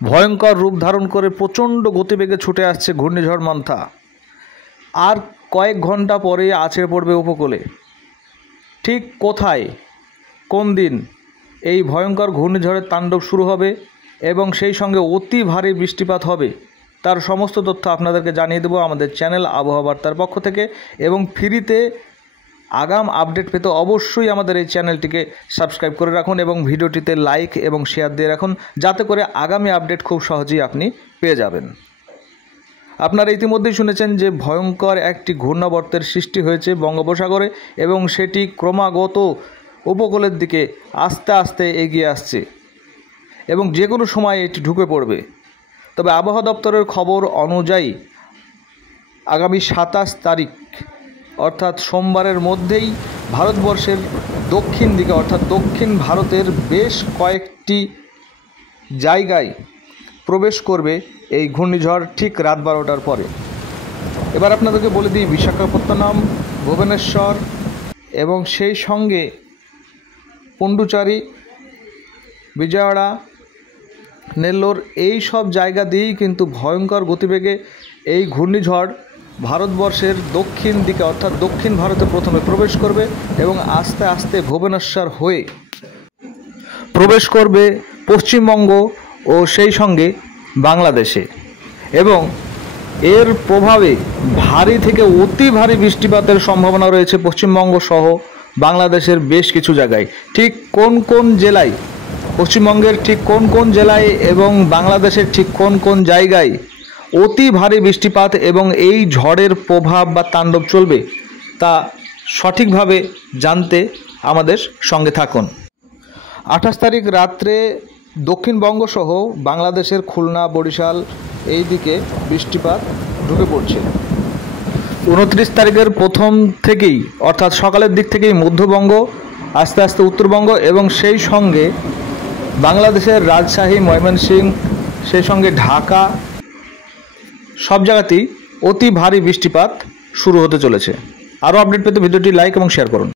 ভয়ঙ্কর রূপ ধারণ করে প্রচণ্ড গতিবেগে ছুটে আসছে ঘূর্ণিঝড় মান্থা। আর কয়েক ঘন্টা পরে আছড়ে পড়বে উপকূলে। ঠিক কোথায়, কোন দিন এই ভয়ঙ্কর ঘূর্ণিঝড়ের তাণ্ডব শুরু হবে এবং সেই সঙ্গে অতি ভারী বৃষ্টিপাত হবে, তার সমস্ত তথ্য আপনাদেরকে জানিয়ে দেবো আমাদের চ্যানেল আবহাওয়া বার্তার পক্ষ থেকে। এবং ফ্রিতে আগাম আপডেট পেতে অবশ্যই আমাদের এই চ্যানেলটিকে সাবস্ক্রাইব করে রাখুন এবং ভিডিওটিতে লাইক এবং শেয়ার দিয়ে রাখুন, যাতে করে আগামী আপডেট খুব সহজেই আপনি পেয়ে যাবেন। আপনারা ইতিমধ্যেই শুনেছেন যে ভয়ঙ্কর একটি ঘূর্ণাবর্তের সৃষ্টি হয়েছে বঙ্গোপসাগরে এবং সেটি ক্রমাগত উপকূলের দিকে আস্তে আস্তে এগিয়ে আসছে এবং যে কোনো সময় এটি ঢুকে পড়বে। তবে আবহাওয়া দপ্তরের খবর অনুযায়ী আগামী 27 তারিখ অর্থাৎ সোমবারের মধ্যেই ভারতবর্ষের দক্ষিণ দিকে অর্থাৎ দক্ষিণ ভারতের বেশ কয়েকটি জায়গায় প্রবেশ করবে এই ঘূর্ণিঝড় ঠিক রাত 12টার পরে। এবার আপনাদেরকে বলে দিই, বিশাখাপত্তনম, ভুবনেশ্বর এবং সেই সঙ্গে পন্ডুচারি, বিজয়ওয়াড়া, নেল্লোর, এই সব জায়গা দিয়েই কিন্তু ভয়ঙ্কর গতিবেগে এই ঘূর্ণিঝড় ভারতবর্ষের দক্ষিণ দিকে অর্থাৎ দক্ষিণ ভারতে প্রথমে প্রবেশ করবে এবং আস্তে আস্তে ভুবনেশ্বর হয়ে প্রবেশ করবে পশ্চিমবঙ্গ ও সেই সঙ্গে বাংলাদেশে। এবং এর প্রভাবে ভারী থেকে অতি ভারী বৃষ্টিপাতের সম্ভাবনা রয়েছে পশ্চিমবঙ্গ সহ বাংলাদেশের বেশ কিছু জায়গায়। ঠিক কোন কোন জেলায়, পশ্চিমবঙ্গের ঠিক কোন কোন জেলায় এবং বাংলাদেশের ঠিক কোন কোন জায়গায় অতি ভারী বৃষ্টিপাত এবং এই ঝড়ের প্রভাব বা তাণ্ডব চলবে, তা সঠিকভাবে জানতে আমাদের সঙ্গে থাকুন। 28 তারিখ রাত্রে দক্ষিণবঙ্গ সহ বাংলাদেশের খুলনা, বরিশাল এই দিকে বৃষ্টিপাত ঢুকে পড়ছে। 29 তারিখের প্রথম থেকেই অর্থাৎ সকালের দিক থেকেই মধ্যবঙ্গ, আস্তে আস্তে উত্তরবঙ্গ এবং সেই সঙ্গে বাংলাদেশের রাজশাহী, ময়মনসিংহ, সেই সঙ্গে ঢাকা, সব জায়গাতেই অতি ভারী বৃষ্টিপাত শুরু হতে চলেছে। আরও আপডেট পেতে ভিডিওটি লাইক এবং শেয়ার করুন।